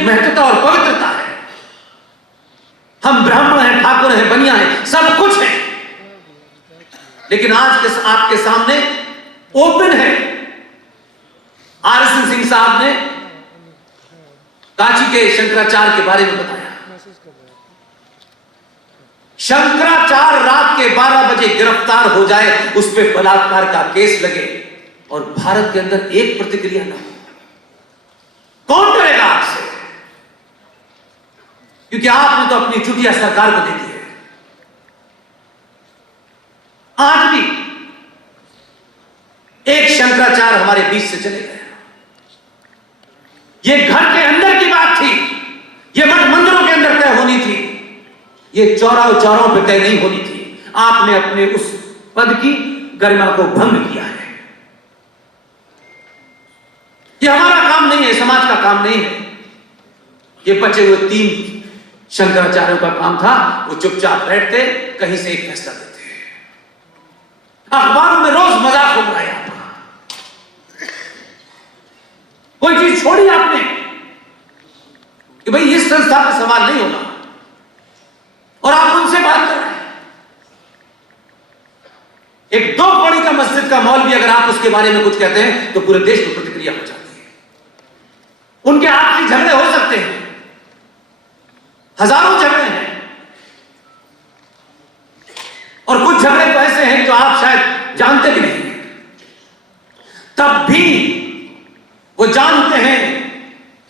एक महत्वता और पवित्रता है। हम ब्राह्मण हैं, ठाकुर हैं, बनिया हैं, सब कुछ है, लेकिन आज के आपके सामने ओपन है। RSN सिंह साहब ने काशी के शंकराचार्य के बारे में बताया। शंकराचार्य रात के 12 बजे गिरफ्तार हो जाए, उस पर बलात्कार का केस लगे और भारत के अंदर एक प्रतिक्रिया ना हो, कौन करेगा आपसे? क्योंकि आपने तो अपनी चुटिया सरकार को दे दी है। आज भी एक शंकराचार्य हमारे बीच से चले गए। ये घर के अंदर की बात थी, ये मठ मंदिरों के अंदर तय होनी थी, ये चौराहों पे तय नहीं होनी थी। आपने अपने उस पद की गरिमा को भंग किया है। ये हमारा काम नहीं है, समाज का काम नहीं है। ये बचे हुए 3 शंकराचार्यों का काम था। वो चुपचाप बैठते, कहीं से एक फैसला देते। अखबारों में रोज मजाक हो रहा है आपका। कोई चीज छोड़ी आपने कि भाई इस संस्था का सवाल नहीं होगा, और आप उनसे बात कर रहे हैं। एक 2 कौड़ी का मस्जिद का मौलवी अगर आप उसके बारे में कुछ कहते हैं तो पूरे देश में प्रतिक्रिया हो जाती है। उनके आपसी झगड़े हो सकते हैं, हजारों झगड़े हैं, और कुछ झगड़े तो ऐसे हैं जो आप शायद जानते भी नहीं। तब भी वो जानते हैं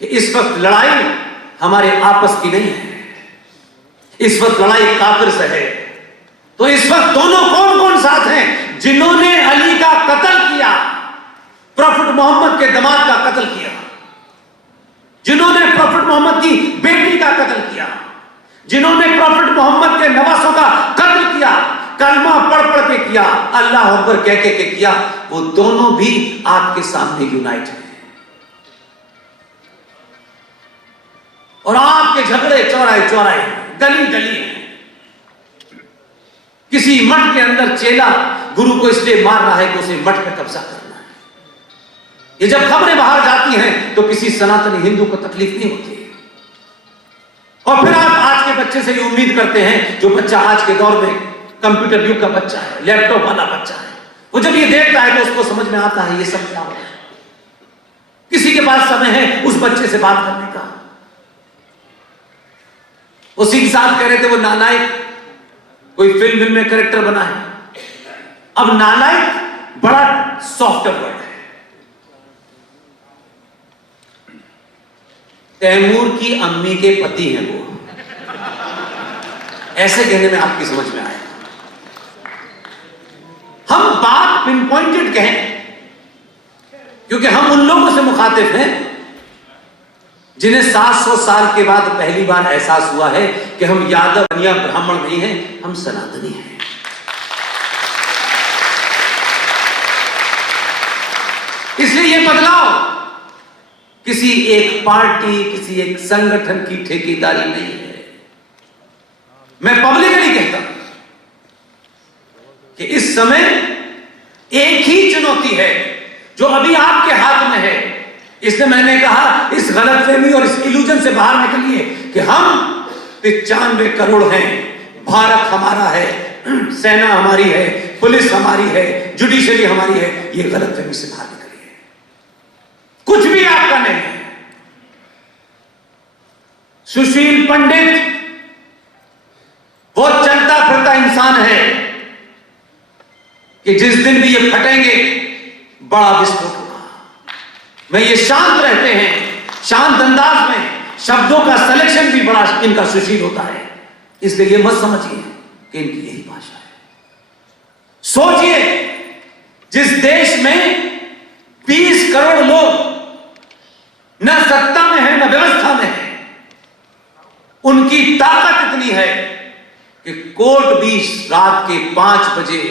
कि इस वक्त लड़ाई हमारे आपस की नहीं है, इस वक्त लड़ाई काफिर से है। तो इस वक्त दोनों कौन कौन साथ हैं? जिन्होंने अली का कत्ल किया, प्रॉफिट मोहम्मद के दामाद का कत्ल किया, जिन्होंने प्रॉफिट मोहम्मद की बेटी का कत्ल किया, जिन्होंने प्रॉफिट मोहम्मद के नवासों का कत्ल किया, कलमा पढ़ के किया, अल्लाह अकबर कह के किया, वो दोनों भी आपके सामने यूनाइट हैं। और आपके झगड़े चौराहे गली हैं। किसी मठ के अंदर चेला गुरु को इसलिए मार रहा है कि उसे मठ पे कब्जा करना है। ये जब खबरें बाहर जाती हैं तो किसी सनातनी हिंदू को तकलीफ नहीं होती है। और फिर आप आज के बच्चे से ये उम्मीद करते हैं, जो बच्चा आज के दौर में कंप्यूटर युग का बच्चा है, लैपटॉप वाला बच्चा है, वो जब ये देखता है तो उसको समझ में आता है ये सब क्या हो रहा है। किसी के पास समय है उस बच्चे से बात करने का। वो सिंह साहब कह रहे थे वो नालायक कोई फिल्म में कैरेक्टर बना है। अब नालायक बड़ा सॉफ्ट वर्ड है। तैमूर की अम्मी के पति हैं वो, ऐसे कहने में आपकी समझ में आए। हम बात पिन पॉइंटेड कहें क्योंकि हम उन लोगों से मुखातिब हैं जिन्हें 700 साल के बाद पहली बार एहसास हुआ है कि हम यादव बनिया ब्राह्मण नहीं हैं, हम सनातनी हैं। इसलिए यह बदलाव किसी एक पार्टी, किसी एक संगठन की ठेकेदारी नहीं है। मैं पब्लिकली कहता हूं कि इस समय एक ही चुनौती है जो अभी आपके हाथ में है। इसलिए मैंने कहा इस गलतफहमी और इस इल्यूजन से बाहर निकलिए कि हम 95 करोड़ हैं, भारत हमारा है, सेना हमारी है, पुलिस हमारी है, जुडिशरी हमारी है। ये गलतफहमी से बाहर निकलिए। कुछ भी आपका नहीं है। सुशील पंडित वो चलता फिरता इंसान है कि जिस दिन भी ये फटेंगे बड़ा विस्फोट होगा। मैं ये शांत रहते हैं, शांत अंदाज में, शब्दों का सिलेक्शन भी बड़ा इनका सुशील होता है। इसलिए ये मत समझिए कि इनकी यही भाषा है। सोचिए जिस देश में 20 करोड़ लोग न सत्ता में है न व्यवस्था में है, उनकी ताकत इतनी है कि कोर्ट भी रात के 5 बजे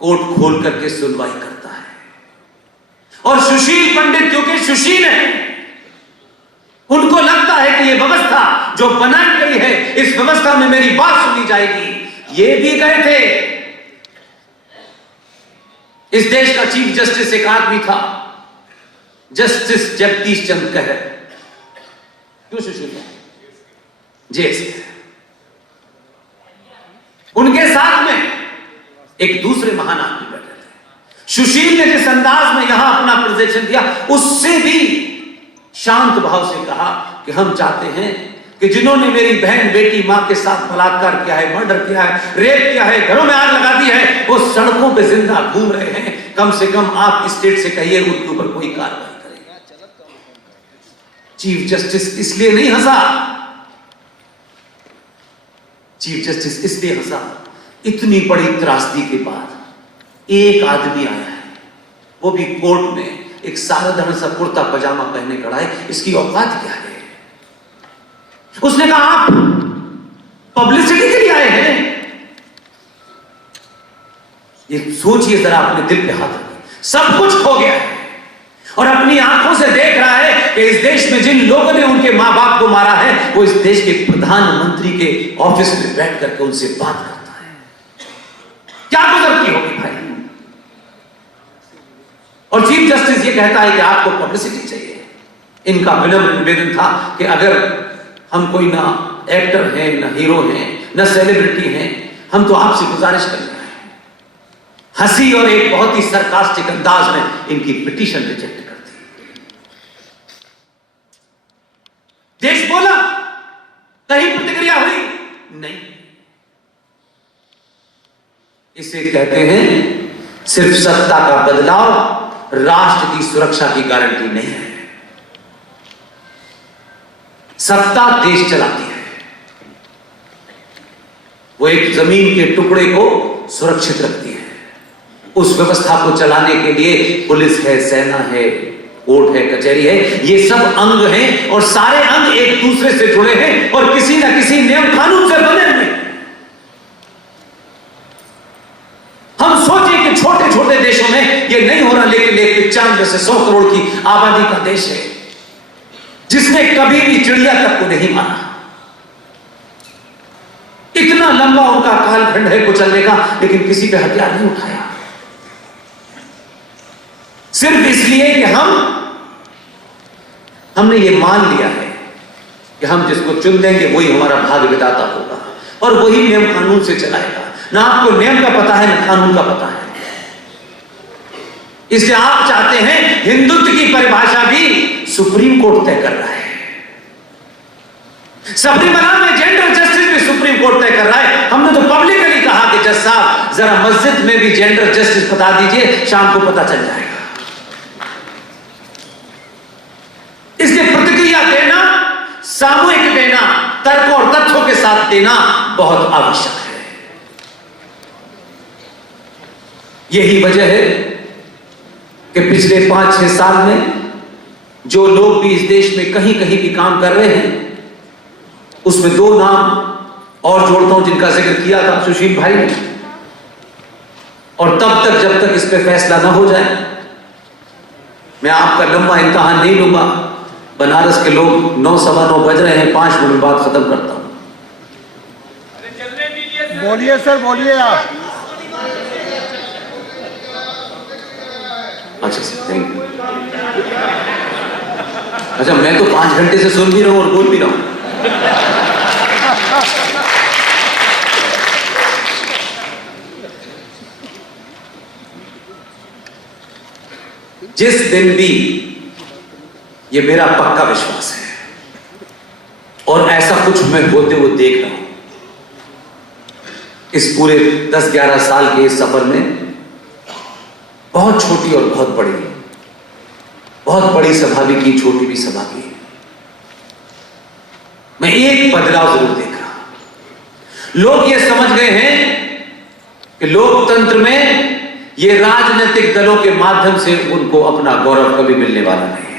कोर्ट खोल करके सुनवाई करता है। और सुशील पंडित क्योंकि सुशील है, उनको लगता है कि यह व्यवस्था जो बनाई गई है, इस व्यवस्था में मेरी बात सुनी जाएगी। ये भी गए थे। इस देश का चीफ जस्टिस एक आदमी था, जस्टिस जगदीश चंद्र कहर। क्यों सुशील भाई? जी उनके साथ में एक दूसरे महान आदमी बैठे थे। सुशील ने जिस अंदाज में यहां अपना प्रेजेंटेशन दिया, उससे भी शांत भाव से कहा कि हम चाहते हैं कि जिन्होंने मेरी बहन बेटी मां के साथ बलात्कार किया है, मर्डर किया है, रेप किया है, घरों में आग लगा दी है, वो सड़कों पे जिंदा घूम रहे हैं। कम से कम आप स्टेट से कहिए उनके ऊपर कोई कार्रवाई करेगा। चीफ जस्टिस इसलिए नहीं हंसा, चीफ जस्टिस इसलिए हंसा, इतनी बड़ी त्रासदी के बाद एक आदमी आया है, वो भी कोर्ट में एक साधारण सा कुर्ता पजामा पहने खड़ा है, इसकी औकात क्या है? उसने कहा आप पब्लिसिटी के लिए आए हैं? ये सोचिए जरा, अपने दिल पे हाथ रखिए। सब कुछ हो गया है और अपनी आंखों से देख रहा है कि इस देश में जिन लोगों ने उनके मां बाप को मारा है, वो इस देश के प्रधानमंत्री के ऑफिस में बैठ करके उनसे बात करता है। क्या गुजरती होगी भाई? और चीफ जस्टिस ये कहता है कि आपको पब्लिसिटी चाहिए। इनका विनम्र निवेदन था कि अगर हम कोई ना एक्टर हैं, ना हीरो हैं, ना सेलिब्रिटी हैं, हम तो आपसे गुजारिश कर रहे हैं। हंसी और एक बहुत ही सरकास्टिक अंदाज में इनकी पिटीशन रिजेक्ट कर दी। देश बोला, कहीं प्रतिक्रिया हुई नहीं। इसे कहते हैं सिर्फ सत्ता का बदलाव राष्ट्र की सुरक्षा की गारंटी नहीं है। सत्ता देश चलाती है, वो एक जमीन के टुकड़े को सुरक्षित रखती है। उस व्यवस्था को चलाने के लिए पुलिस है, सेना है, कोर्ट है, कचहरी है, ये सब अंग हैं और सारे अंग एक दूसरे से जुड़े हैं और किसी ना किसी नियम कानून से बने हुए। हम सोचें कि छोटे छोटे देशों में ये नहीं हो रहा, लेकिन एक 95 से 100 करोड़ की आबादी का देश है जिसने कभी भी चिड़िया तक को नहीं मारा। इतना लंबा उनका कालखंड है कुचलने का, लेकिन किसी पे हथियार नहीं उठाया। सिर्फ इसलिए कि हमने ये मान लिया है कि हम जिसको चुन देंगे वही हमारा भाग्य विधाता होगा और वही नियम कानून से चलाएगा। ना आपको नियम का पता है, ना कानून का पता है। इसलिए आप चाहते हैं हिंदुत्व की परिभाषा भी सुप्रीम कोर्ट तय कर रहा है। सबरीमला में जेंडर जस्टिस भी सुप्रीम कोर्ट तय कर रहा है। हमने तो पब्लिकली कहा कि जज साहब जरा मस्जिद में भी जेंडर जस्टिस बता दीजिए, शाम को पता चल जाएगा। इसलिए प्रतिक्रिया देना, सामूहिक देना, तर्क और तथ्यों के साथ देना बहुत आवश्यक है। यही वजह है कि पिछले 5-6 साल में जो लोग भी इस देश में कहीं कहीं भी काम कर रहे हैं, उसमें 2 नाम और जोड़ता हूं जिनका जिक्र किया था सुशील भाई ने। और तब तक जब तक इस पे फैसला ना हो जाए, मैं आपका लंबा इम्तिहान नहीं लूंगा। बनारस के लोग 9 सवा 9 बज रहे हैं, 5 मिनट बाद खत्म करता हूं। बोलिए सर, बोलिए आप। अच्छा सर, थैंक यू। अच्छा, मैं तो 5 घंटे से सुन भी रहा हूं और बोल भी रहा हूं। जिस दिन भी, ये मेरा पक्का विश्वास है और ऐसा कुछ मैं होते हुए देख रहा हूं इस पूरे 10-11 साल के इस सफर में, बहुत छोटी और बहुत बड़ी सभा भी की, छोटी भी सभा की, मैं एक बदलाव जरूर देख रहा हूं। लोग ये समझ गए हैं कि लोकतंत्र में ये राजनीतिक दलों के माध्यम से उनको अपना गौरव कभी मिलने वाला नहीं है।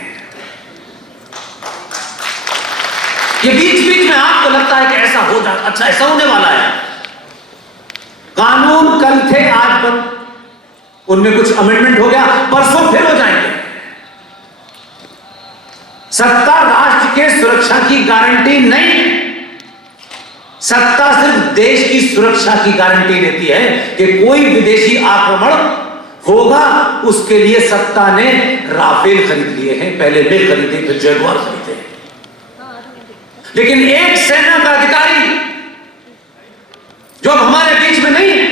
ये बीच बीच में आपको लगता है कि ऐसा हो जाए, अच्छा ऐसा होने वाला है। कानून कल थे आज बंद, उनमें कुछ अमेंडमेंट हो गया, परसों फिर हो जाएंगे। सत्ता राष्ट्र के सुरक्षा की गारंटी नहीं, सत्ता सिर्फ देश की सुरक्षा की गारंटी देती है कि कोई विदेशी आक्रमण होगा, उसके लिए सत्ता ने राफेल खरीद लिए हैं, पहले मिल खरीदे, फिर जगुआर खरीदे। लेकिन एक सेना का अधिकारी जो अब हमारे बीच में नहीं है,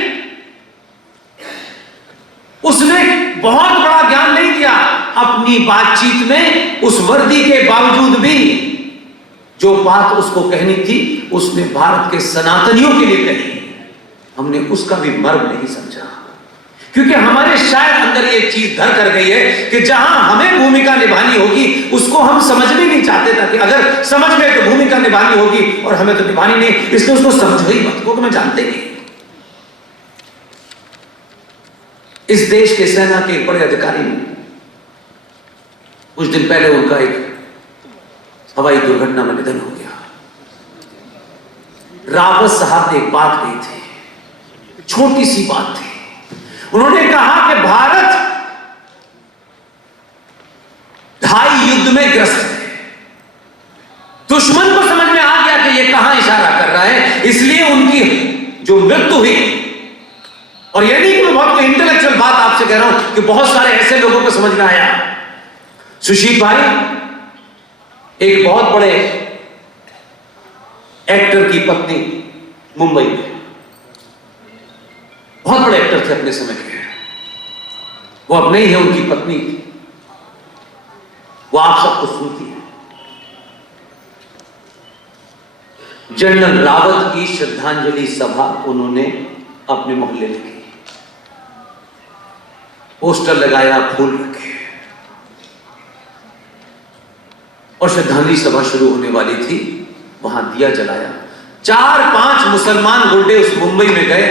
उसने बहुत बड़ा ज्ञान नहीं दिया। अपनी बातचीत में उस वर्दी के बावजूद भी जो बात उसको कहनी थी उसने भारत के सनातनियों के लिए कही। हमने उसका भी मर्म नहीं समझा, क्योंकि हमारे शायद अंदर ये चीज धर कर गई है कि जहां हमें भूमिका निभानी होगी उसको हम समझने नहीं चाहते था कि अगर समझ गए तो भूमिका निभानी होगी और हमें तो निभानी नहीं, इसलिए उसको समझो ही मत, क्योंकि मैं जानते नहीं। इस देश के सेना के एक बड़े अधिकारी ने कुछ दिन पहले उनका एक हवाई दुर्घटना में निधन हो गया। रावत साहब ने एक बात कही थी, छोटी सी बात थी। उन्होंने कहा कि भारत 2 युद्ध में ग्रस्त है। दुश्मन को समझ में आ गया कि यह कहां इशारा कर रहा है, इसलिए उनकी जो मृत्यु हुई, और यह नहीं कि मैं बहुत इंटेलेक्चुअल बात आपसे कह रहा हूं कि बहुत सारे ऐसे लोगों को समझ में आया। सुशील भाई एक बहुत बड़े एक्टर की पत्नी मुंबई में, बहुत बड़े एक्टर थे अपने समय के, वो अब नहीं है, उनकी पत्नी थी, वो आप सबको सुनती है। जनरल रावत की श्रद्धांजलि सभा उन्होंने अपने मोहल्ले में की, पोस्टर लगाया, फूल रखे, और श्रद्धांजलि सभा शुरू होने वाली थी। वहां दिया जलाया, 4-5 मुसलमान गुंडे उस मुंबई में गए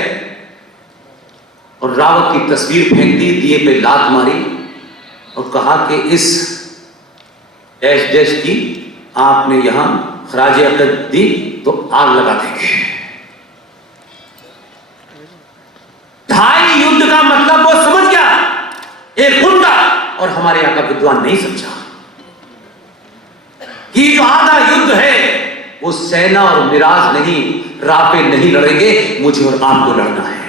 और रावत की तस्वीर फेंक दी, दिए पे लात मारी और कहा कि इस देश की आपने यहां खराज अक़ीदत दी तो आग लगा देंगे। 2 युद्ध का मतलब वो समझ गया, एक गुंडा, और हमारे यहां का विद्वान नहीं समझा कि जो आधा युद्ध है वो सेना और मिराज नहीं, राफेल नहीं लड़ेंगे, मुझे और आपको लड़ना है।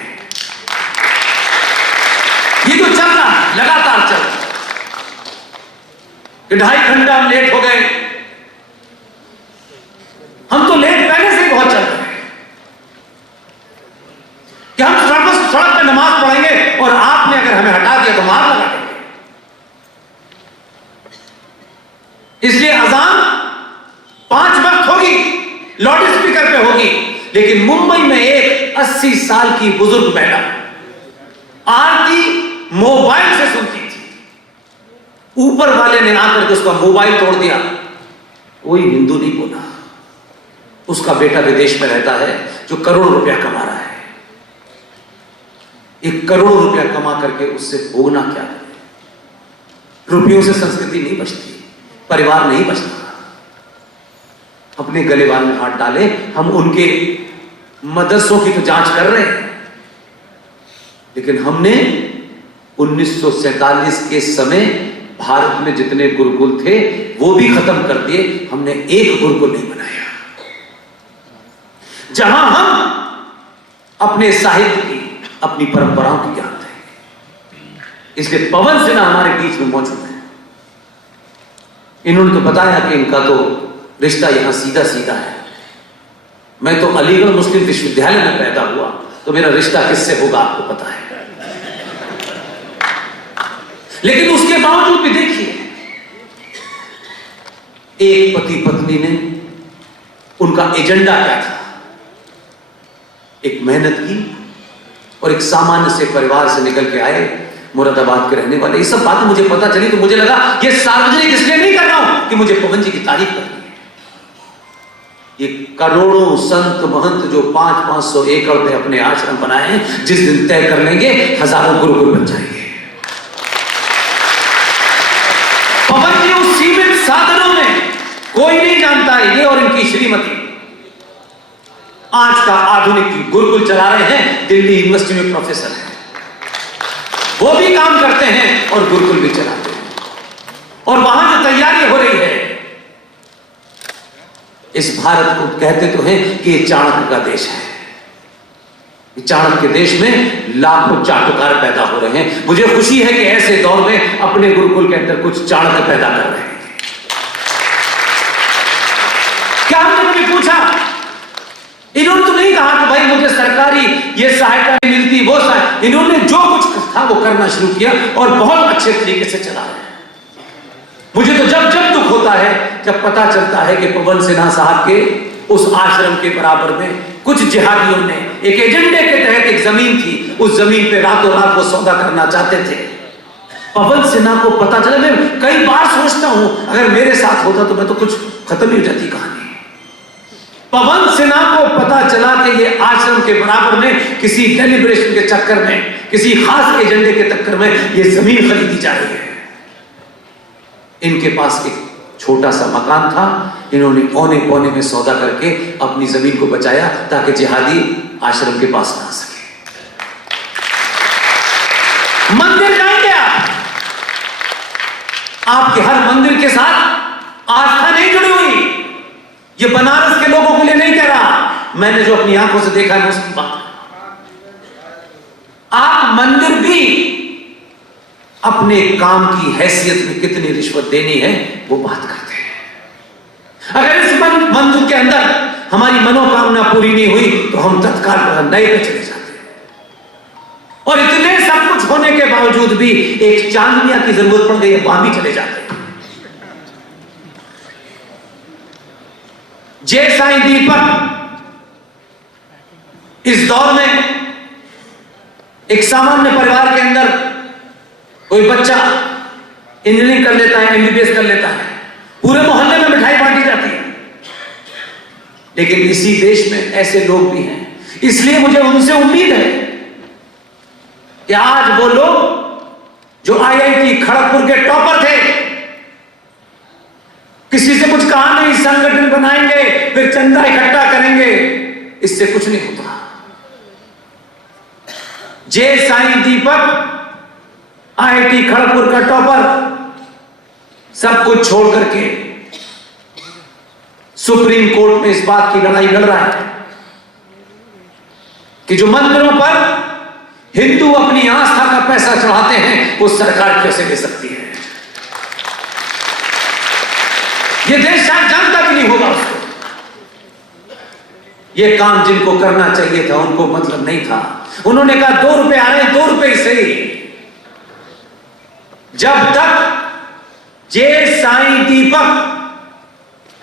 ये जो चल रहा है, लगातार चल रहा है कि 2.5 घंटा हम लेट हो गए, हम तो लेट पहले से ही बहुत चल रहे हैं कि हम सड़क पे नमाज पढ़ेंगे और आपने अगर हमें हटा दिया तो मार लगा देंगे। इसलिए अजान 5 वक्त होगी, लाउड स्पीकर पे होगी, लेकिन मुंबई में एक 80 साल की बुजुर्ग बैठा आरती मोबाइल से सुनती थी। ऊपर वाले ने आकर के उसका मोबाइल तोड़ दिया, कोई हिंदू नहीं बोला। उसका बेटा विदेश में रहता है जो करोड़ों रुपया कमा रहा है। 1 करोड़ रुपया कमा करके उससे भोगना क्या है? रुपयों से संस्कृति नहीं बचती, परिवार नहीं बचता। अपने गलेबान में हाथ डाले, हम उनके मदरसों की तो जांच कर रहे हैं, लेकिन हमने 1947 के समय भारत में जितने गुरुकुल थे वो भी खत्म कर दिए, हमने एक गुरुकुल नहीं बनाया जहां हम अपने साहित्य की, अपनी परंपराओं की जानते हैं। इसलिए पवन सिन्हा हमारे बीच में मौजूद है। इन्होंने तो बताया कि इनका तो रिश्ता यहां सीधा सीधा है। मैं तो अलीगढ़ मुस्लिम विश्वविद्यालय में पैदा हुआ, तो मेरा रिश्ता किससे होगा आपको पता है। लेकिन उसके बावजूद भी देखिए, एक पति पत्नी ने, उनका एजेंडा क्या था? एक मेहनत की और एक सामान्य से परिवार से निकल के आए, मुरादाबाद के रहने वाले। ये सब बातें मुझे पता चली तो मुझे लगा ये सार्वजनिक इसलिए नहीं कर रहा हूं कि मुझे पवन जी की तारीफ करनी है। ये करोड़ों संत महंत जो 500-500 एकड़ पे अपने आश्रम बनाए हैं, जिस दिन तय कर लेंगे हजारों गुरुकुल बन जाएंगे। पवन जी उस सीमित साधनों में, कोई नहीं जानता है, ये और इनकी श्रीमती आज का आधुनिक गुरुकुल चला रहे हैं। दिल्ली यूनिवर्सिटी में प्रोफेसर हैं, वो भी काम करते हैं और गुरुकुल भी चलाते हैं। और वहां जो तैयारी हो रही है, इस भारत को कहते तो हैं कि ये चाणक्य का देश है। चाणक्य के देश में लाखों चाटुकार पैदा हो रहे हैं। मुझे खुशी है कि ऐसे दौर में अपने गुरुकुल के अंदर कुछ चाणक्य पैदा कर रहे हैं। क्या हमने कभी पूछा? इन्होंने तो नहीं कहा कि भाई मुझे सरकारी ये सहायता नहीं मिलती, वो सहायता। इन्होंने जो कुछ था वो करना शुरू किया और बहुत अच्छे तरीके से चला रहे हैं। मुझे तो जब जब दुख होता है जब पता चलता है कि पवन सिन्हा साहब के उस आश्रम के बराबर में कुछ जिहादियों ने एक एजेंडे के तहत एक जमीन थी, उस जमीन पे रातों रात वो सौदा करना चाहते थे। पवन सिन्हा को पता चला, मैं कई बार सोचता हूं अगर मेरे साथ होता तो मैं तो कुछ खत्म ही हो जाती कहानी। पवन सिन्हा को पता चला कि ये आश्रम के बराबर में किसी डेलिब्रेशन के चक्कर में, किसी खास एजेंडे के चक्कर में ये जमीन खरीदी जा रही है। इनके पास एक छोटा सा मकान था, इन्होंने औने पौने में सौदा करके अपनी जमीन को बचाया ताकि जिहादी आश्रम के पास ना आ सके। मंदिर जाएंगे आप, आपके हर मंदिर के साथ आस्था नहीं जुड़ी हुई। ये बनारस के लोगों के लिए नहीं कह रहा, मैंने जो अपनी आंखों से देखा है उसकी बात। आप मंदिर भी अपने काम की हैसियत में कितनी रिश्वत देनी है वो बात करते हैं। अगर इस मंदिर के अंदर हमारी मनोकामना पूरी नहीं हुई तो हम तत्काल नए पे चले जाते हैं। और इतने सब कुछ होने के बावजूद भी एक चांदनिया की जरूरत पड़ गई है, वहां भी चले जाते हैं। जय साईं दीपक इस दौर में एक सामान्य परिवार के अंदर कोई बच्चा इंजीनियरिंग कर लेता है, एमबीबीएस कर लेता है, पूरे मोहल्ले में मिठाई बांटी जाती है। लेकिन इसी देश में ऐसे लोग भी हैं, इसलिए मुझे उनसे उम्मीद है कि आज वो लोग जो आईआईटी खड़गपुर के टॉपर थे, किसी से कुछ कहा नहीं, संगठन बनाएंगे फिर चंदा इकट्ठा करेंगे, इससे कुछ नहीं होता। जय साईं दीपक आईआईटी खड़गपुर का टॉपर सब कुछ छोड़ करके सुप्रीम कोर्ट में इस बात की लड़ाई लड़ रहा है कि जो मंदिरों पर हिंदू अपनी आस्था का पैसा चढ़ाते हैं वो सरकार कैसे ले सकती है। ये देश शायद जानता भी नहीं होगा उसको। ये काम जिनको करना चाहिए था उनको मतलब नहीं था। उन्होंने कहा 2 रुपए आ रहे, 2 रुपए से ही। जब तक जय साईं दीपक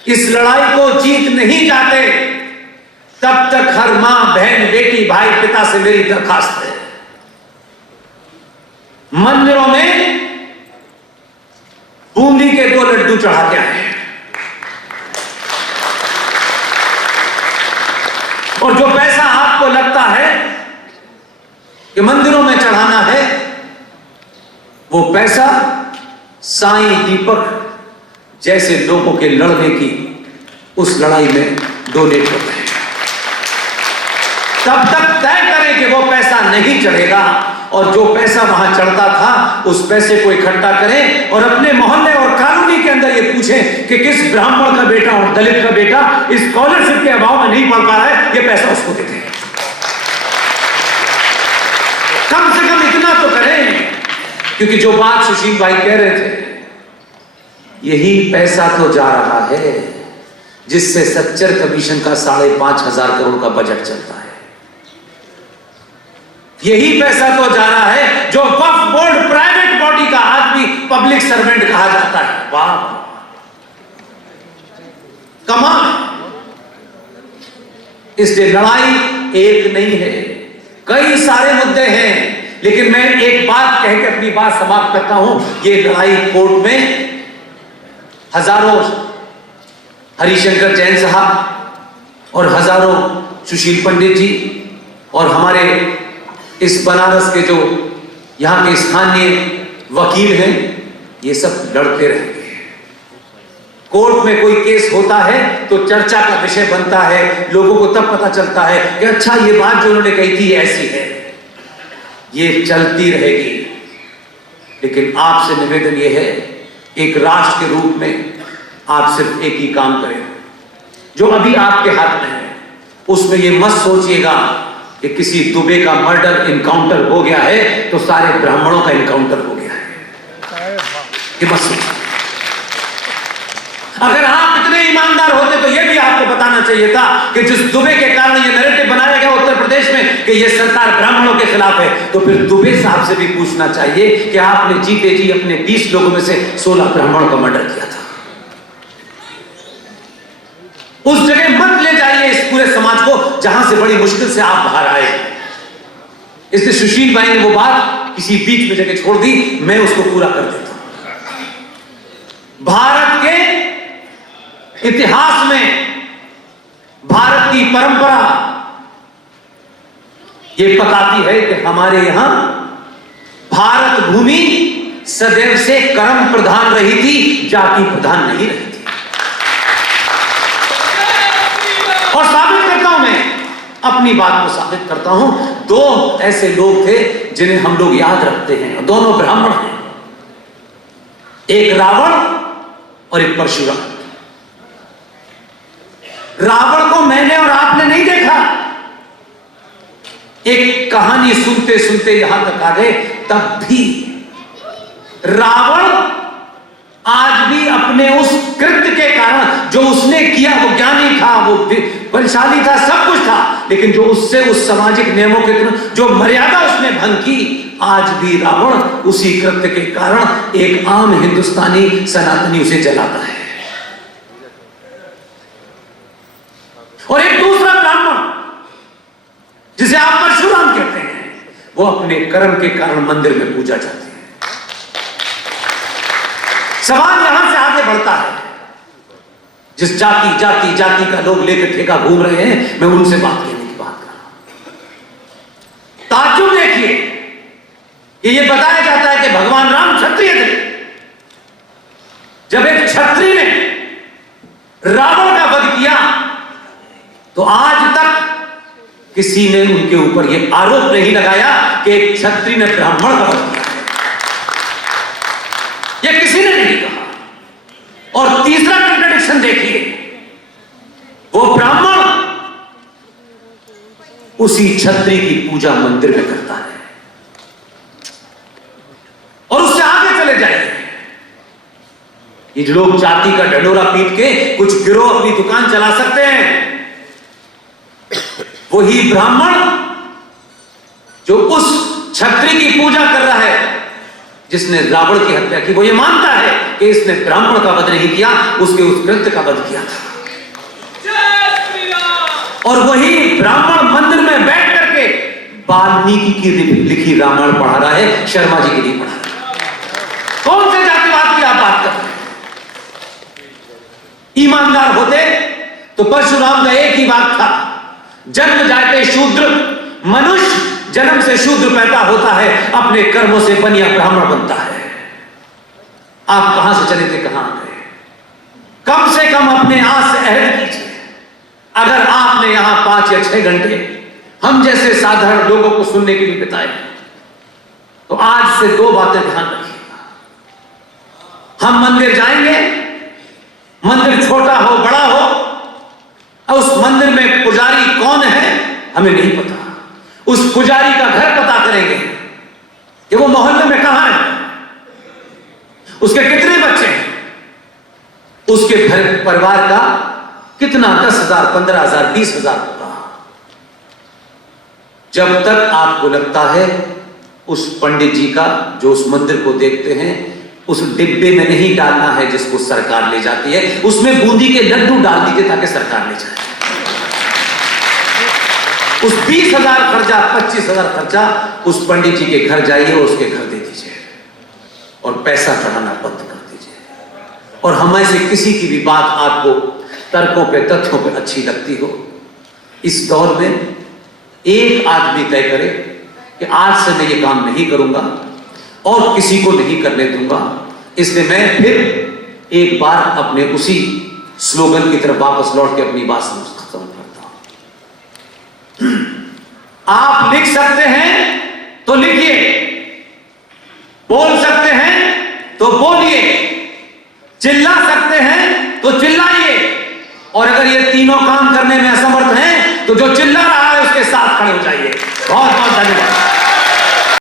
इस लड़ाई को जीत नहीं जाते तब तक हर मां बहन बेटी भाई पिता से मेरी दरखास्त है, मंदिरों में बूंदी के 2 लड्डू चढ़ा के आए और जो पैसा आपको लगता है कि मंदिरों में चढ़ाना है वो पैसा साईं दीपक जैसे लोगों के लड़ने की उस लड़ाई में डोनेट करते हैं। तब तक तय करें कि वो पैसा नहीं चढ़ेगा और जो पैसा वहां चढ़ता था उस पैसे को इकट्ठा करें और अपने मोहल्ले और कॉलोनी के अंदर ये पूछें कि किस ब्राह्मण का बेटा और दलित का बेटा इस स्कॉलरशिप के अभाव में नहीं पढ़ पा रहा है, ये पैसा उसको देते हैं। कम से कम इतना तो करें, क्योंकि जो बात सुशील भाई कह रहे थे, यही पैसा तो जा रहा है जिससे सच्चर कमीशन का 5,500 करोड़ का बजट चलता है। यही पैसा तो जा रहा है जो वक्फ बोर्ड प्राइवेट बॉडी का आदमी पब्लिक सर्वेंट कहा जाता है। वाह कमाल। इसलिए लड़ाई एक नहीं है, कई सारे मुद्दे हैं, लेकिन मैं एक बात कह के अपनी बात समाप्त करता हूं। ये लड़ाई कोर्ट में हजारों हरिशंकर जैन साहब और हजारों सुशील पंडित जी और हमारे इस बनारस के जो यहाँ के स्थानीय वकील हैं, ये सब लड़ते रहेंगे। कोर्ट में कोई केस होता है तो चर्चा का विषय बनता है, लोगों को तब पता चलता है कि अच्छा ये बात जो उन्होंने कही थी ऐसी है। ये चलती रहेगी, लेकिन आपसे निवेदन ये है, एक राष्ट्र के रूप में आप सिर्फ एक ही काम करें जो अभी आपके हाथ में है। उसमें ये मत सोचिएगा कि किसी दुबे का मर्डर इनकाउंटर हो गया है तो सारे ब्राह्मणों का इनकाउंटर हो गया है, ये मत सोचिए। अगर आप इतने ईमानदार होते तो ये भी आपको चाहिए था कि जिस दुबे के कारण ये नैरेटिव बनाया गया उत्तर प्रदेश में कि ये सरकार ब्राह्मणों के खिलाफ है, तो फिर दुबे साहब से भी पूछना चाहिए कि आपने जीते जी अपने 20 लोगों में से 16 ब्राह्मणों का मर्डर किया था। उस जगह मत ले जाइए इस पूरे समाज को जहां से बड़ी मुश्किल से आप बाहर आए। इसलिए सुशील भाई ने वो बात किसी बीच में जगह छोड़ दी, मैं उसको पूरा कर देता हूं। भारत के इतिहास में, भारत की परंपरा ये बताती है कि हमारे यहां भारत भूमि सदैव से कर्म प्रधान रही थी, जाति प्रधान नहीं रही थी। और साबित करता हूं, मैं अपनी बात को साबित करता हूं। दो ऐसे लोग थे जिन्हें हम लोग याद रखते हैं, दोनों ब्राह्मण हैं, एक रावण और एक परशुराम। रावण को मैंने और आपने नहीं देखा, एक कहानी सुनते सुनते यहां तक आ गए। तब भी रावण आज भी अपने उस कृत्य के कारण जो उसने किया, वो ज्ञानी था, वो बलशाली था, सब कुछ था, लेकिन जो उससे उस सामाजिक नियमों के जो मर्यादा उसने भंग की, आज भी रावण उसी कृत्य के कारण एक आम हिंदुस्तानी सनातनी उसे जलाता है। और एक दूसरा ब्राह्मण जिसे आप परशुराम कहते हैं, वो अपने कर्म के कारण मंदिर में पूजा जाते हैं। सवाल यहां से आगे बढ़ता है, जिस जाति जाति जाति का लोग लेकर ठेका घूम रहे हैं, मैं उनसे बात करने की बात कर रहा हूं। ताज्जुब देखिए कि यह बताया जाता है कि भगवान राम क्षत्रिय थे। जब एक क्षत्रिय ने रावण का वध किया, तो आज तक किसी ने उनके ऊपर यह आरोप नहीं लगाया कि एक क्षत्रिय ने ब्राह्मण का वध किया, यह किसी ने नहीं कहा। और तीसरा कंट्राडिक्शन देखिए, वो ब्राह्मण उसी क्षत्रिय की पूजा मंदिर में करता है। और उससे आगे चले जाइए, ये जो लोग जाति का ढंडोरा पीट के कुछ गिरोह अपनी दुकान चला सकते हैं, वही ब्राह्मण जो उस क्षत्रिय की पूजा कर रहा है जिसने रावण की हत्या की, वो ये मानता है कि इसने ब्राह्मण का वध नहीं किया, उसके उस कृत्य का वध किया था। और वही ब्राह्मण मंदिर में बैठ करके वाल्मीकि की लिखी रामायण पढ़ा रहा है, शर्मा जी की नहीं पढ़ा रहा। कौन से जातिवाद की आप बात कर रहे हैं? ईमानदार होते तो परशुराम का एक ही बात था, जन्म जाते शूद्र, मनुष्य जन्म से शूद्र पैदा होता है, अपने कर्मों से बनिया ब्राह्मण बनता है। आप कहां से चले थे, कहां गए? कम से कम अपने आज से अहद कीजिए। अगर आपने यहां 5 या 6 घंटे हम जैसे साधारण लोगों को सुनने के लिए बिताए, तो आज से 2 बातें ध्यान रखिएगा। हम मंदिर जाएंगे, मंदिर छोटा हो बड़ा हो, और उस मंदिर में पुजारी कौन है हमें नहीं पता, उस पुजारी का घर पता करेंगे कि वो मोहल्ले में कहां है, उसके कितने बच्चे हैं, उसके परिवार का कितना 10,000, 15,000, 20,000 होगा। जब तक आपको लगता है उस पंडित जी का जो उस मंदिर को देखते हैं, उस डिब्बे में नहीं डालना है जिसको सरकार ले जाती है, उसमें बूंदी के लड्डू डाल दीजिए ताकि सरकार ले जाए। उस 20,000 खर्चा, 25,000 खर्चा उस पंडित जी के घर जाइए और उसके घर दे दीजिए और पैसा चढ़ाना बंद कर दीजिए। और हमें से किसी की भी बात आपको तर्कों पे, तथ्यों पे अच्छी लगती हो, इस दौर में एक आदमी तय करे कि आज से मैं ये काम नहीं करूंगा और किसी को नहीं करने दूंगा। इसलिए मैं फिर एक बार अपने उसी स्लोगन की तरफ वापस लौट के अपनी बात खत्म करता हूं। आप लिख सकते हैं तो लिखिए, बोल सकते हैं तो बोलिए, चिल्ला सकते हैं तो चिल्लाइए, और अगर ये तीनों काम करने में असमर्थ हैं तो जो चिल्ला रहा है उसके साथ खड़े हो जाइए। बहुत बहुत धन्यवाद।